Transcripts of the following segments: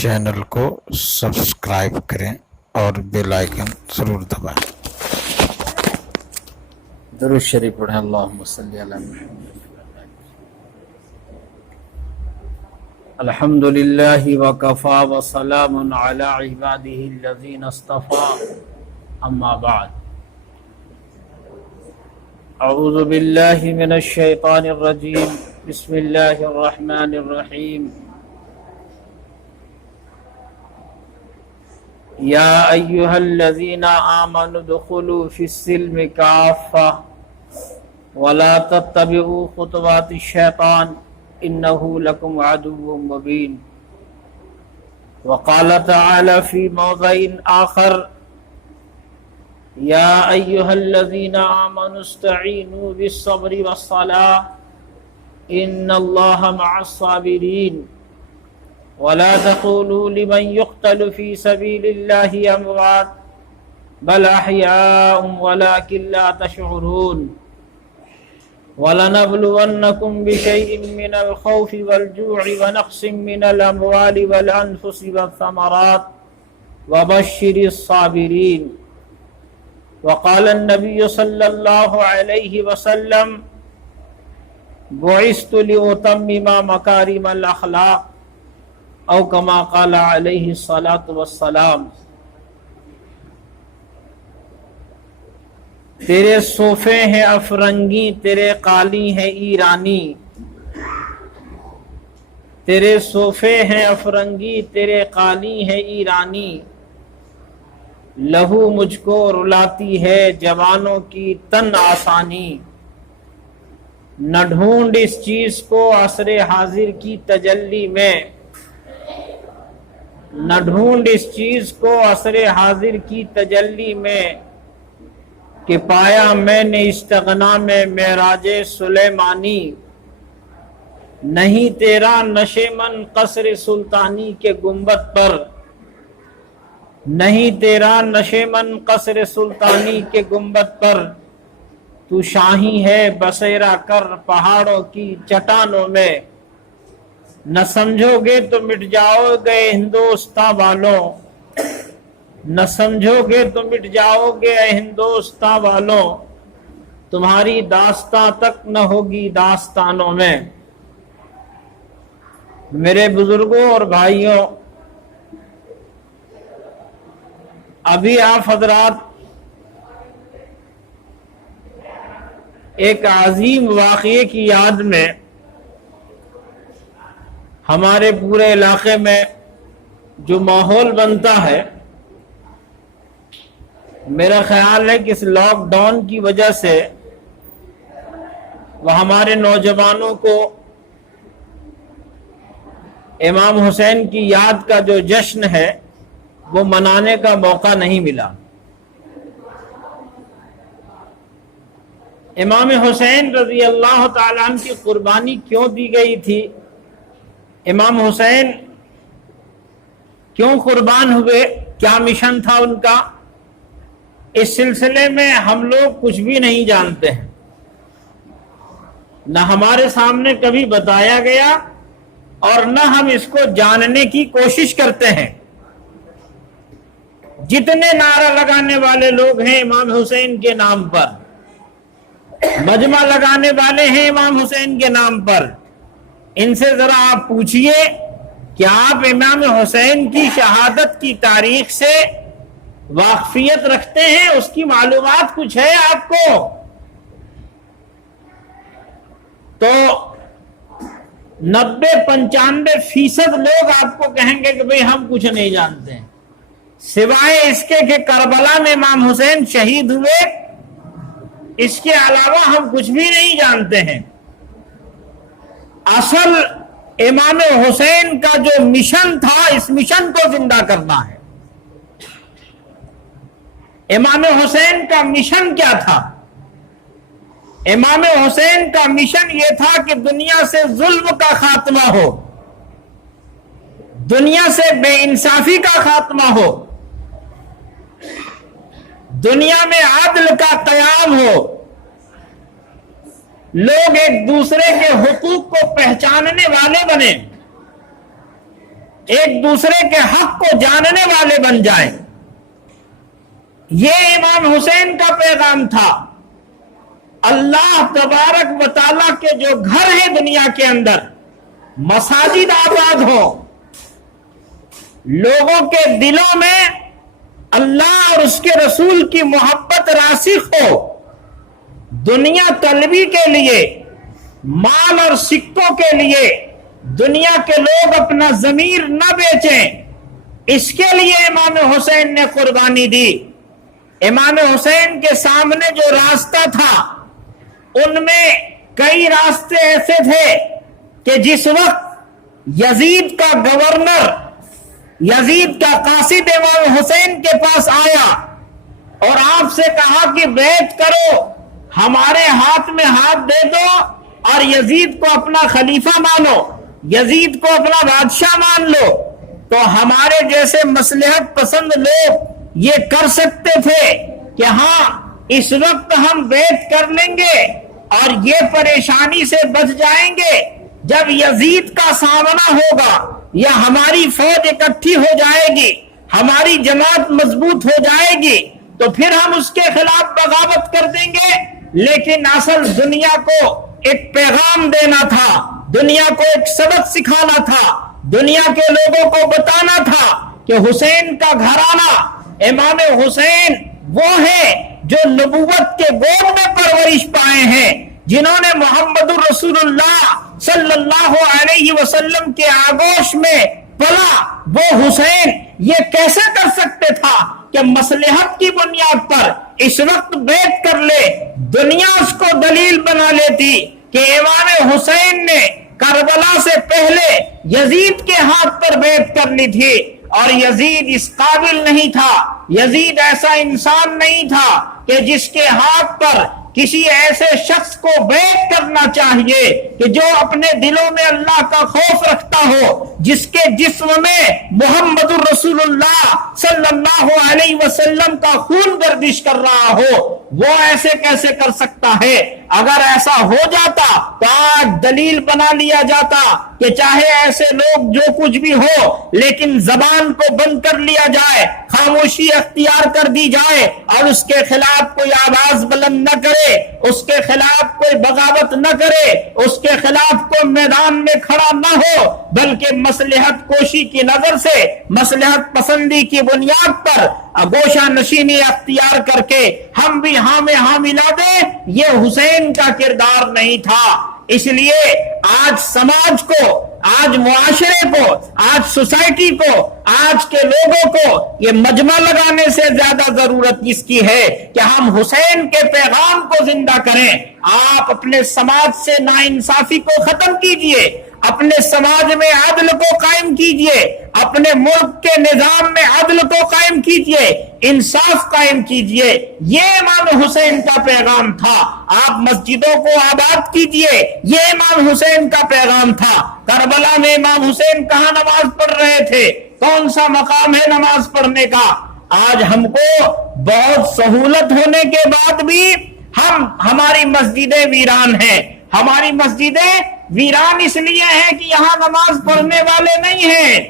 Channel کو subscribe کریں اور بیل آئیکن ضرور دبائیں۔ درود شریف پڑھیں۔ اللہم صلی علی محمد۔ الحمد للہ وکفی وسلام علی عبادہ الذین اصطفی، اما بعد۔ اعوذ باللہ من الشیطان الرجیم، بسم اللہ الرحمن الرحیم۔ یا ایہا الذین آمنوا ادخلوا فی السلم کافہ ولا تتبعوا خطوات الشیطان انہ لکم عدو مبین۔ وقال تعالی فی موضع آخر، یا ایہا الذین آمنوا استعینوا بالصبر والصلاۃ ان اللہ مع الصابرین ولا تقولوا لمن يقتل في سبيل الله اموات بل احياء ولكن لا تشعرون۔ ولنبلونكم بشيء من الخوف والجوع ونقص من الاموال والانفس والثمرات وبشر الصابرين۔ وقال النبي صلى الله عليه وسلم، بعثت لأتمم مكارم الاخلاق او کما قال علیہ الصلاۃ والسلام۔ تیرے صوفے ہیں افرنگی، تیرے قالی ہیں ایرانی۔ تیرے صوفے ہیں افرنگی، تیرے قالی ہیں ایرانی۔ لہو مجھ کو رلاتی ہے جوانوں کی تن آسانی۔ نہ ڈھونڈ اس چیز کو عصر حاضر کی تجلی میں، نہ ڈھونڈ اس چیز کو عصر حاضر کی تجلی میں، کہ پایا میں نے استغنا میں معراج سلیمانی۔ نہیں تیرا نشے من قصر سلطانی کے گنبد پر، نہیں تیرا نشے من قصر سلطانی کے گنبد پر، تو شاہی ہے بسیرا کر پہاڑوں کی چٹانوں میں۔ نہ سمجھو گے تو مٹ جاؤ گے ہندوستاں والوں، نہ سمجھو گے تو مٹ جاؤ گے ہندوستاں والوں، تمہاری داستاں تک نہ ہوگی داستانوں میں۔ میرے بزرگوں اور بھائیوں، ابھی آپ حضرات ایک عظیم واقعے کی یاد میں ہمارے پورے علاقے میں جو ماحول بنتا ہے، میرا خیال ہے کہ اس لاک ڈاؤن کی وجہ سے وہ ہمارے نوجوانوں کو امام حسین کی یاد کا جو جشن ہے وہ منانے کا موقع نہیں ملا۔ امام حسین رضی اللہ تعالیٰ عنہ کی قربانی کیوں دی گئی تھی؟ امام حسین کیوں قربان ہوئے؟ کیا مشن تھا ان کا؟ اس سلسلے میں ہم لوگ کچھ بھی نہیں جانتے ہیں، نہ ہمارے سامنے کبھی بتایا گیا اور نہ ہم اس کو جاننے کی کوشش کرتے ہیں۔ جتنے نعرہ لگانے والے لوگ ہیں امام حسین کے نام پر، مجمع لگانے والے ہیں امام حسین کے نام پر، ان سے ذرا آپ پوچھئے کہ آپ امام حسین کی شہادت کی تاریخ سے واقفیت رکھتے ہیں؟ اس کی معلومات کچھ ہے آپ کو؟ تو 90-95% لوگ آپ کو کہیں گے کہ بھئی ہم کچھ نہیں جانتے ہیں، سوائے اس کے کہ کربلا میں امام حسین شہید ہوئے، اس کے علاوہ ہم کچھ بھی نہیں جانتے ہیں۔ اصل امام حسین کا جو مشن تھا، اس مشن کو زندہ کرنا ہے۔ امام حسین کا مشن کیا تھا؟ امام حسین کا مشن یہ تھا کہ دنیا سے ظلم کا خاتمہ ہو، دنیا سے بے انصافی کا خاتمہ ہو، دنیا میں عدل کا قیام ہو، لوگ ایک دوسرے کے حقوق کو پہچاننے والے بنے۔ ایک دوسرے کے حق کو جاننے والے بن جائیں. یہ امام حسین کا پیغام تھا. اللہ تبارک و تعالیٰ کے جو گھر ہیں دنیا کے اندر، مساجد آباد ہوں، لوگوں کے دلوں میں اللہ اور اس کے رسول کی محبت راسخ ہو، دنیا طلبی کے لیے، مال اور سکوں کے لیے دنیا کے لوگ اپنا ضمیر نہ بیچیں، اس کے لیے امام حسین نے قربانی دی. امام حسین کے سامنے جو راستہ تھا، ان میں کئی راستے ایسے تھے کہ جس وقت یزید کا گورنر، یزید کا قاصد امام حسین کے پاس آیا اور آپ سے کہا کہ بیعت کرو، ہمارے ہاتھ میں ہاتھ دے دو اور یزید کو اپنا خلیفہ مانو، یزید کو اپنا بادشاہ مان لو، تو ہمارے جیسے مصلحت پسند لوگ یہ کر سکتے تھے کہ ہاں اس وقت ہم بیعت کر لیں گے اور یہ پریشانی سے بچ جائیں گے. جب یزید کا سامنا ہوگا یا ہماری فوج اکٹھی ہو جائے گی، ہماری جماعت مضبوط ہو جائے گی، تو پھر ہم اس کے خلاف بغاوت کر دیں گے. لیکن اصل دنیا کو ایک پیغام دینا تھا، دنیا کو ایک سبق سکھانا تھا، دنیا کے لوگوں کو بتانا تھا کہ حسین کا گھرانہ، امام حسین وہ ہے جو نبوت کے گود میں پرورش پائے ہیں، جنہوں نے محمد الرسول اللہ صلی اللہ علیہ وسلم کے آغوش میں پلا. وہ حسین یہ کیسے کر سکتے تھا کہ مصلحت کی بنیاد پر اس وقت بیعت کر لے؟ دنیا اس کو دلیل بنا لیتی کہ امام حسین نے کربلا سے پہلے یزید کے ہاتھ پر بیعت کر لی تھی، اور یزید اس قابل نہیں تھا، یزید ایسا انسان نہیں تھا کہ جس کے ہاتھ پر کسی ایسے شخص کو بیعت کرنا چاہیے کہ جو اپنے دلوں میں اللہ کا خوف رکھتا ہو، جس کے جسم میں محمد الرسول اللہ صلی اللہ علیہ وسلم کا خون گردش کر رہا ہو. وہ ایسے کیسے کر سکتا ہے؟ اگر ایسا ہو جاتا تو آج دلیل بنا لیا جاتا کہ چاہے ایسے لوگ جو کچھ بھی ہو، لیکن زبان کو بند کر لیا جائے، خاموشی اختیار کر دی جائے اور اس کے خلاف کوئی آواز بلند نہ کرے، اس کے خلاف کوئی بغاوت نہ کرے، اس کے خلاف کوئی میدان میں کھڑا نہ ہو، بلکہ مصلحت کوشی کی نظر سے، مصلحت پسندی کی بنیاد پر گوشہ نشینی اختیار کر کے ہم بھی ہاں میں ہاں ملا دیں. یہ حسین کا کردار نہیں تھا. اس لیے آج سماج کو، آج معاشرے کو، آج سوسائٹی کو، آج کے لوگوں کو یہ مجمع لگانے سے زیادہ ضرورت اس کی ہے کہ ہم حسین کے پیغام کو زندہ کریں. آپ اپنے سماج سے ناانصافی کو ختم کیجئے، اپنے سماج میں عدل کو قائم کیجئے، اپنے ملک کے نظام میں عدل کو قائم کیجئے، انصاف قائم کیجئے. یہ امام حسین کا پیغام تھا. آپ مسجدوں کو آباد کیجئے، یہ امام حسین کا پیغام تھا. کربلا میں امام حسین کہاں نماز پڑھ رہے تھے؟ کون سا مقام ہے نماز پڑھنے کا؟ آج ہم کو بہت سہولت ہونے کے بعد بھی ہماری مسجدیں ویران ہیں. ہماری مسجدیں ویران اس لیے ہیں کہ یہاں نماز پڑھنے والے نہیں ہیں.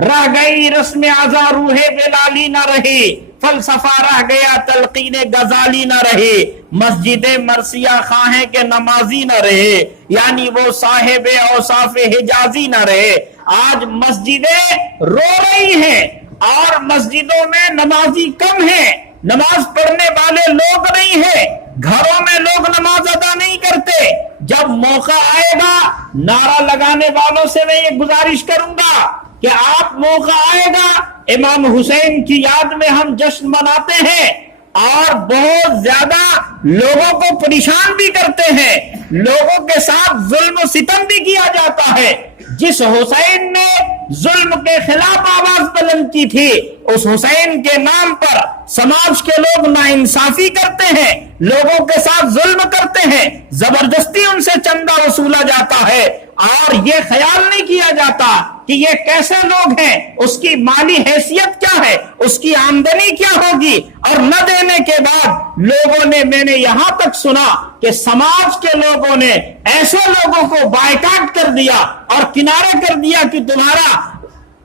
رہ گئی رسم آزا روح بلالی نہ رہی، فلسفہ رہ گیا تلقین غزالی نہ رہے، مسجد مرثیہ خواہیں کہ نمازی نہ رہے، یعنی وہ صاحب اوصاف حجازی نہ رہے. آج مسجدیں رو رہی ہیں اور مسجدوں میں نمازی کم ہیں، نماز پڑھنے والے لوگ نہیں ہیں، گھروں میں لوگ نماز ادا نہیں کرتے. جب موقع آئے گا، نعرہ لگانے والوں سے میں یہ گزارش کروں گا کہ آپ موقع آئے گا، امام حسین کی یاد میں ہم جشن مناتے ہیں اور بہت زیادہ لوگوں کو پریشان بھی کرتے ہیں، لوگوں کے ساتھ ظلم و ستم بھی کیا جاتا ہے. جس حسین نے ظلم کے خلاف آواز بلند کی تھی، اس حسین کے نام پر سماج کے لوگ ناانصافی کرتے ہیں، لوگوں کے ساتھ ظلم کرتے ہیں، زبردستی ان سے چندہ وصولا جاتا ہے اور یہ خیال نہیں کیا جاتا کہ یہ کیسے لوگ ہیں، اس کی مالی حیثیت کیا ہے، اس کی آمدنی کیا ہوگی. اور نہ دینے کے بعد میں نے یہاں تک سنا کہ سماج کے لوگوں نے ایسے لوگوں کو بائیکاٹ کر دیا اور کنارے کر دیا کہ تمہارا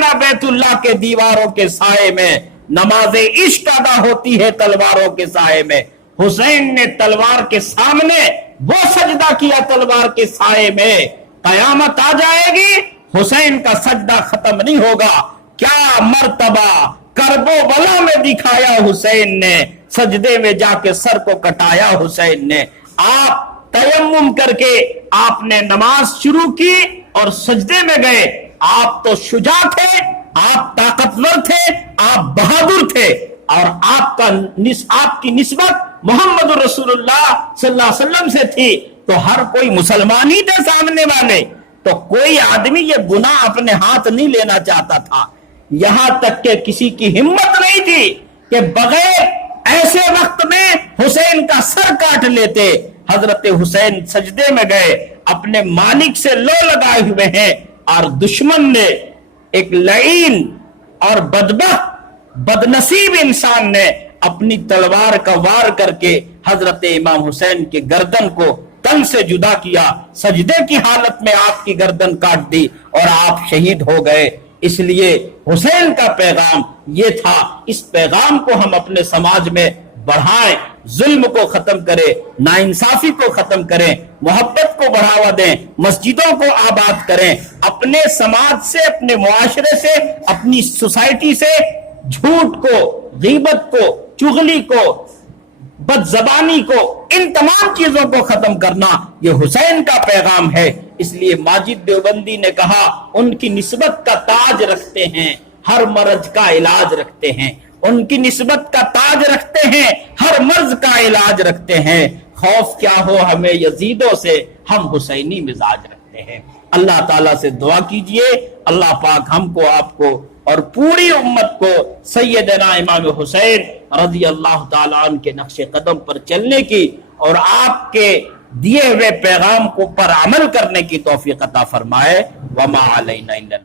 لینا بیت اللہ کے دیواروں کے سائے میں، نماز عشق ادا ہوتی ہے تلواروں کے سائے میں۔ حسین نے تلوار کے سامنے وہ سجدہ کیا تلوار کے سائے میں، قیامت آ جائے گی حسین کا سجدہ ختم نہیں ہوگا۔ کیا مرتبہ کرب و بلا میں دکھایا حسین نے، سجدے میں جا کے سر کو کٹایا حسین نے۔ آپ تیمم کر کے آپ نے نماز شروع کی اور سجدے میں گئے۔ آپ تو شجاع تھے، آپ طاقتور تھے، آپ بہادر تھے، اور آپ کی نسبت محمد رسول اللہ صلی اللہ علیہ وسلم سے تھی، تو ہر کوئی مسلمان ہی تھے سامنے والے، تو کوئی آدمی یہ گناہ اپنے ہاتھ نہیں لینا چاہتا تھا۔ یہاں تک کہ کسی کی ہمت نہیں تھی کہ بغیر ایسے وقت میں حسین کا سر کاٹ لیتے۔ حضرت حسین سجدے میں گئے، اپنے مالک سے لو لگائے ہوئے ہیں، اور دشمن نے، ایک لعین اور بدبخت بدنصیب انسان نے اپنی تلوار کا وار کر کے حضرت امام حسین کے گردن کو تن سے جدا کیا، سجدے کی حالت میں آپ کی گردن کاٹ دی اور آپ شہید ہو گئے۔ اس لیے حسین کا پیغام یہ تھا، اس پیغام کو ہم اپنے سماج میں بڑھائیں، ظلم کو ختم کریں، ناانصافی کو ختم کریں، محبت کو بڑھاوا دیں، مسجدوں کو آباد کریں، اپنے سماج سے، اپنے معاشرے سے، اپنی سوسائٹی سے جھوٹ کو، غیبت کو، چغلی کو، بد زبانی کو، ان تمام چیزوں کو ختم کرنا یہ حسین کا پیغام ہے۔ اس لیے ماجد دیوبندی نے کہا ان کی نسبت کا تاج رکھتے ہیں، ہر مرض کا علاج رکھتے ہیں، ان کی نسبت کا تاج رکھتے ہیں، ہر مرض کا علاج رکھتے ہیں۔ خوف کیا ہو ہمیں یزیدوں سے، ہم حسینی مزاج رکھتے ہیں۔ اللہ تعالیٰ سے دعا کیجئے اللہ پاک ہم کو، آپ کو اور پوری امت کو سیدنا امام حسین رضی اللہ تعالیٰ عنہ کے نقش قدم پر چلنے کی اور آپ کے دیے ہوئے پیغام کو پر عمل کرنے کی توفیق عطا فرمائے۔ وما علینا الا